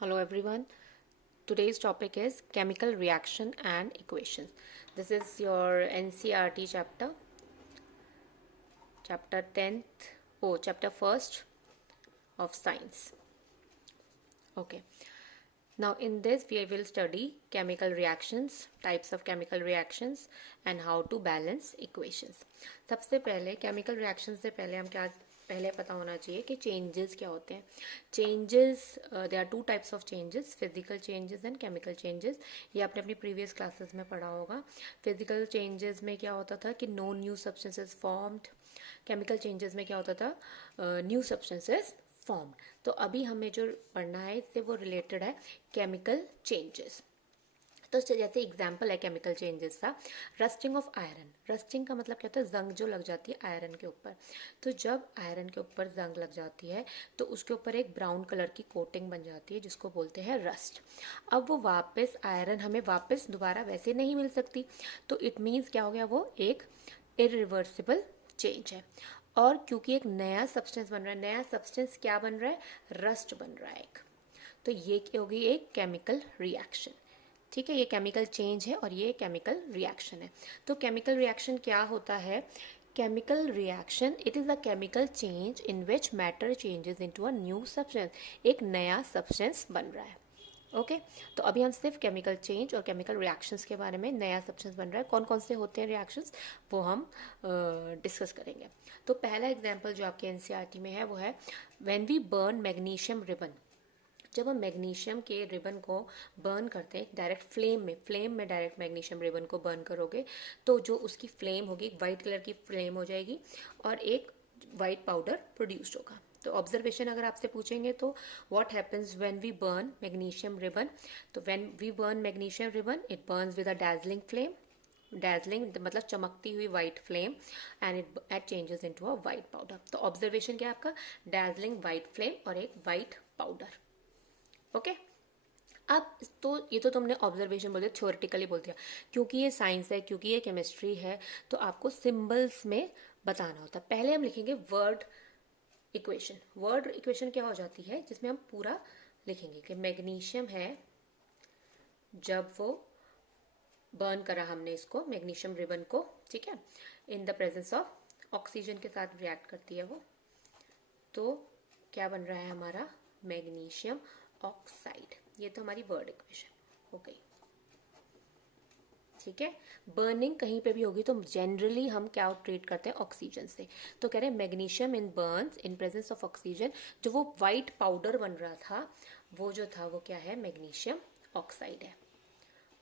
Hello everyone. Today's topic is chemical reaction and equations. This is your NCERT chapter 10th, chapter 1st of science. Okay. Now in this we will study chemical reactions, types of chemical reactions and how to balance equations. सबसे पहले chemical reactions से पहले हम क्या पहले पता होना चाहिए कि चेंजेस क्या होते हैं. Changes there are two types of changes, physical changes and chemical changes. ये आपने अपनी प्रीवियस क्लासेस में पढ़ा होगा. फिजिकल चेंजेस में क्या होता था कि no new substances formed. Chemical changes में क्या होता था, न्यू सब्सटेंसेस फॉर्म. तो अभी हमें जो पढ़ना है इससे वो रिलेटेड है केमिकल चेंजेस. तो जैसे एग्जाम्पल है केमिकल चेंजेस का, रस्टिंग ऑफ आयरन. रस्टिंग का मतलब क्या होता है, जंग जो लग जाती है आयरन के ऊपर. तो जब आयरन के ऊपर जंग लग जाती है तो उसके ऊपर एक ब्राउन कलर की कोटिंग बन जाती है जिसको बोलते हैं रस्ट. अब वो वापस आयरन हमें वापस दोबारा वैसे नहीं मिल सकती. तो इट मीन्स क्या हो गया, वो एक इरिवर्सिबल चेंज है. और क्योंकि एक नया सब्सटेंस बन रहा है, नया सब्सटेंस क्या बन रहा है, रस्ट बन रहा है एक. तो ये होगी एक केमिकल रिएक्शन. ठीक है, ये केमिकल चेंज है और ये केमिकल रिएक्शन है. तो केमिकल रिएक्शन क्या होता है, chemical reaction it is a chemical change in which matter changes into a new substance. एक नया सब्सटेंस बन रहा है. ओके तो अभी हम सिर्फ केमिकल चेंज और केमिकल रिएक्शंस के बारे में, नया सब्सटेंस बन रहा है कौन कौन से होते हैं रिएक्शंस, वो हम डिस्कस करेंगे. तो पहला एग्जांपल जो आपके एनसीईआरटी में है वो है when we burn magnesium ribbon. जब हम मैग्नीशियम के रिबन को बर्न करते हैं डायरेक्ट फ्लेम में डायरेक्ट मैग्नीशियम रिबन को बर्न करोगे तो जो उसकी फ्लेम होगी वाइट कलर की फ्लेम हो जाएगी और एक वाइट पाउडर प्रोड्यूस्ड होगा. तो ऑब्जर्वेशन अगर आपसे पूछेंगे तो what happens when we burn magnesium ribbon. तो when we burn magnesium ribbon it burns with a dazzling flame. Dazzling मतलब चमकती हुई white flame and it changes into a white powder. तो ऑब्जर्वेशन क्या है आपका, डैजलिंग वाइट फ्लेम और एक वाइट पाउडर. ओके अब तो ये तो तुमने ऑब्जर्वेशन बोल दिया, थ्योरेटिकली बोल दिया. क्योंकि ये साइंस है, क्योंकि ये केमिस्ट्री है, तो आपको सिंबल्स में बताना होता है. पहले हम लिखेंगे वर्ड इक्वेशन. वर्ड इक्वेशन क्या हो जाती है, जिसमें हम पूरा लिखेंगे कि मैग्नीशियम है, जब वो बर्न करा हमने इसको मैग्नीशियम रिबन को, ठीक है, in the presence of oxygen के साथ रिएक्ट करती है वो, तो क्या बन रहा है हमारा, मैग्नीशियम ऑक्साइड. ये तो हमारी वर्ड इक्वेशन हो गई. ठीक है, बर्निंग कहीं पे भी होगी तो जनरली हम क्या ट्रीट करते हैं, ऑक्सीजन से. तो कह रहे हैं magnesium in Burns in presence of oxygen. जो वो वाइट पाउडर बन रहा था वो जो था वो क्या है, मैग्नीशियम ऑक्साइड है.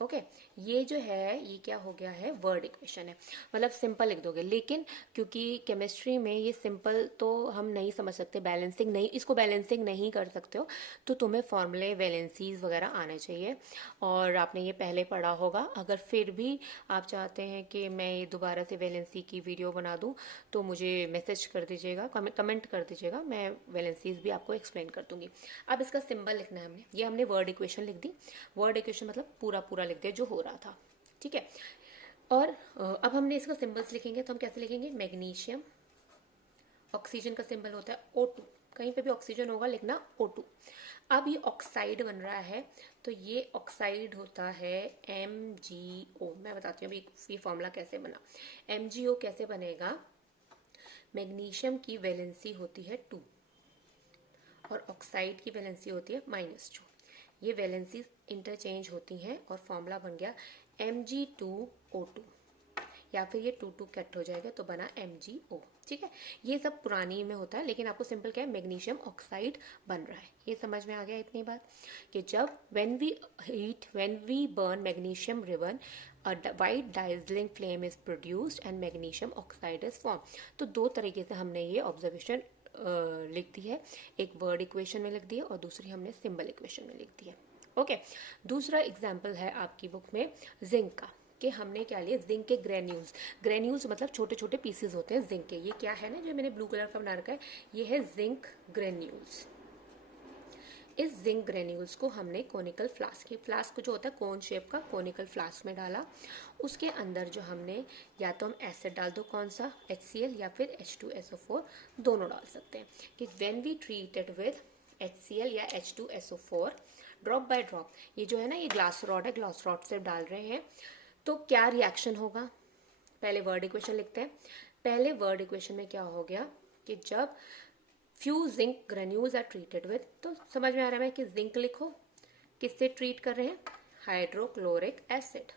ओके ये जो है ये क्या हो गया है, वर्ड इक्वेशन है. मतलब सिंपल लिख दोगे, लेकिन क्योंकि केमिस्ट्री में ये सिंपल तो हम नहीं समझ सकते, बैलेंसिंग नहीं, इसको बैलेंसिंग नहीं कर सकते हो. तो तुम्हें फॉर्मूले वैलेंसीज वगैरह आने चाहिए और आपने ये पहले पढ़ा होगा. अगर फिर भी आप चाहते हैं कि मैं ये दोबारा से वैलेंसी की वीडियो बना दूँ तो मुझे मैसेज कर दीजिएगा, कमेंट कर दीजिएगा, मैं वैलेंसीज भी आपको एक्सप्लेन कर दूंगी. अब इसका सिंबल लिखना है हमने, ये हमने वर्ड इक्वेशन लिख दी. वर्ड इक्वेशन मतलब पूरा पूरा लिख दिया जो हो रहा था. ठीक है, और अब हमने इसका सिंबल्स लिखेंगे तो हम कैसे लिखेंगे, मैग्नीशियम, ऑक्सीजन का सिंबल होता है O2. कहीं पे भी ऑक्सीजन होगा लिखना O2. अब ये ऑक्साइड बन रहा है तो ये ऑक्साइड होता है MgO. मैं बताती हूँ अभी ये फॉर्मूला कैसे बना. MgO कैसे बनेगा, मैग्नीशियम की वैलेंसी होती है 2 और ऑक्साइड की वैलेंसी होती है -2. ये वैलेंसीज इंटरचेंज होती हैं और फॉर्मूला बन गया Mg2O2, या फिर ये 2 कट हो जाएगा तो बना MgO. ठीक है, ये सब पुरानी में होता है लेकिन आपको सिंपल क्या है, मैग्नीशियम ऑक्साइड बन रहा है. ये समझ में आ गया इतनी बात कि जब when we burn magnesium ribbon a white dazzling flame is produced and magnesium oxide is formed. तो दो तरीके से हमने ये ऑब्जर्वेशन लिख दी है, एक वर्ड इक्वेशन में लिख दी है और दूसरी हमने सिंबल इक्वेशन में लिख दी है. ओके दूसरा एग्जाम्पल है आपकी बुक में जिंक का, कि हमने क्या लिया, जिंक के ग्रेन्यूल्स. ग्रेन्यूल्स मतलब छोटे छोटे पीसेस होते हैं जिंक के. ये क्या है ना जो मैंने ब्लू कलर का बना रखा है, ये है जिंक ग्रेन्यूल्स. इस जिंक ग्रेन्यूल्स को हमने कोनिकल फ्लास्क जो होता है कोन शेप का, कोनिकल फ्लास्क में डाला. उसके अंदर जो हमने, या तो हम एसिड डाल दो, कौन सा, HCl या फिर H2SO4, दोनों डाल सकते हैं. कि when we treat it with HCl या H2SO4 ड्रॉप बाय ड्रॉप। ये जो है ना, ये ग्लास रॉड है, ग्लास रॉड से डाल रहे हैं तो क्या रिएक्शन होगा। पहले वर्ड इक्वेशन लिखते हैं। पहले वर्ड इक्वेशन में क्या हो गया कि जब few zinc granules are treated with, तो समझ में आ रहा है कि जिंक लिखो, किससे ट्रीट कर रहे हैं, हाइड्रोक्लोरिक एसिड।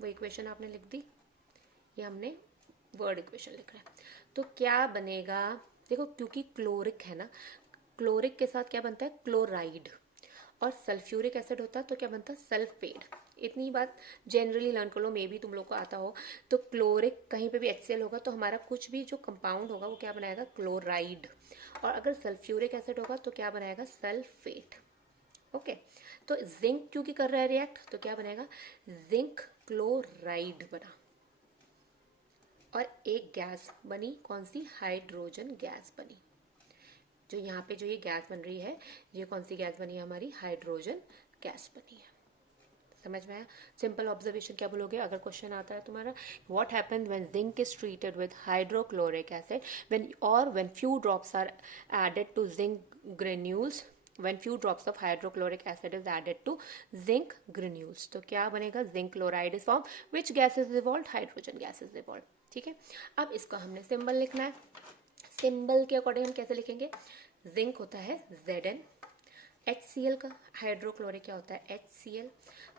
वो इक्वेशन आपने लिख दी, ये हमने वर्ड इक्वेशन लिख रहे हैं। तो क्या बनेगा, देखो क्योंकि क्लोरिक है ना, क्लोरिक के साथ क्या बनता है, क्लोराइड, और सल्फ्यूरिक एसिड होता है तो क्या बनता है, सल्फेट। इतनी बात जनरली लर्न कर लो, मे बी तुम लोग को आता हो। तो क्लोरिक कहीं पे भी HCl होगा तो हमारा कुछ भी जो कंपाउंड होगा वो क्या बनाएगा, क्लोराइड, और अगर सल्फ्यूरिक एसिड होगा तो क्या बनाएगा, सल्फेट। ओके, तो जिंक क्योंकि कर रहा है रिएक्ट तो क्या बनेगा, जिंक क्लोराइड बना, और एक गैस बनी, कौन सी, हाइड्रोजन गैस बनी। जो यहाँ पे जो ये गैस बन रही है, ये कौन सी गैस बनी है हमारी, हाइड्रोजन गैस बनी है। समझ में आया। सिंपल ऑब्जर्वेशन क्या बोलोगे अगर क्वेश्चन आता है तुम्हारा, what happened when zinc is treated with hydrochloric acid when few drops are added to zinc granules, when few drops of hydrochloric acid is added to zinc granules, तो क्या बनेगा, zinc chloride is formed, which gas is evolved, hydrogen gas is evolved। ठीक है, अब इसका हमने symbol लिखना है। सिंबल के अकॉर्डिंग हम कैसे लिखेंगे, जिंक होता है Zn, HCl का हाइड्रोक्लोरिक क्या होता है, HCl,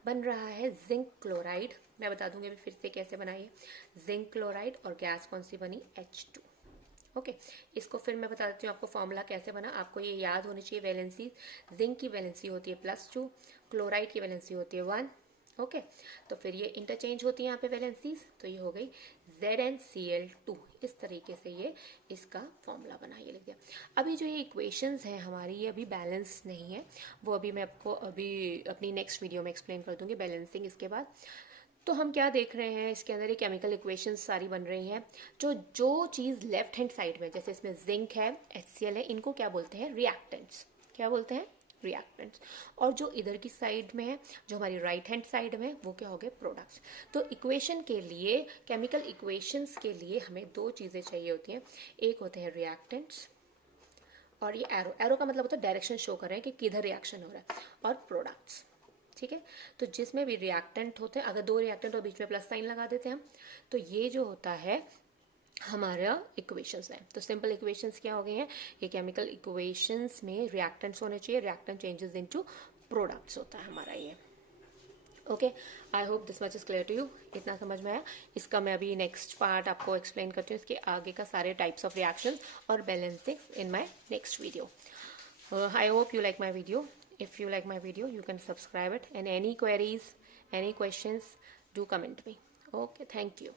बन रहा है जिंक क्लोराइड। मैं बता दूंगी अभी फिर से कैसे बनाइए, जिंक क्लोराइड, और गैस कौन सी बनी, H2। ओके, इसको फिर मैं बता देती हूँ आपको फॉर्मूला कैसे बना। आपको ये याद होनी चाहिए, वैलेंसी, जिंक की वैलेंसी होती है +2, क्लोराइड की वैलेंसी होती है 1। ओके, तो फिर ये इंटरचेंज होती है यहाँ पे वैलेंसीज, तो ये हो गई ZnCl2। इस तरीके से ये इसका फॉर्मूला बना, ये लिख दिया। अभी जो ये इक्वेशंस हैं हमारी, ये अभी बैलेंस नहीं है, वो अभी मैं आपको अभी अपनी नेक्स्ट वीडियो में एक्सप्लेन कर दूंगी, बैलेंसिंग इसके बाद। तो हम क्या देख रहे हैं, इसके अंदर ये केमिकल इक्वेशंस सारी बन रही हैं। जो चीज़ लेफ्ट हैंड साइड में, जैसे इसमें जिंक है, HCl है, इनको क्या बोलते हैं, रिएक्टेंट्स। क्या बोलते हैं, रिएक्टेंट्स। और जो इधर की साइड में है, जो हमारी राइट हैंड साइड में, वो क्या हो गए, प्रोडक्ट्स। तो इक्वेशन के लिए, केमिकल इक्वेशंस के लिए हमें दो चीज़ें चाहिए होती हैं, एक होते हैं रिएक्टेंट्स, और ये एरो, एरो का मतलब होता है डायरेक्शन शो कर रहे हैं कि किधर रिएक्शन हो रहा है, और प्रोडक्ट्स। ठीक है, तो जिसमें भी रिएक्टेंट होते हैं, अगर दो रिएक्टेंट और बीच में प्लस साइन लगा देते हैं हम, तो ये जो होता है हमारा इक्वेशंस है। तो सिंपल इक्वेशंस क्या हो गए हैं, ये केमिकल इक्वेशंस में रिएक्टेंट्स होने चाहिए, रिएक्टेंट चेंजेस इनटू प्रोडक्ट्स होता है हमारा ये। Okay, I hope this much is clear to you, इतना समझ में आया। इसका मैं अभी नेक्स्ट पार्ट आपको एक्सप्लेन करती हूँ, इसके आगे का सारे टाइप्स ऑफ रिएक्शन और balancing in my next video. I hope you like my video. If you like my video, you can subscribe it, and any queries, any questions, do comment me. Okay, thank you.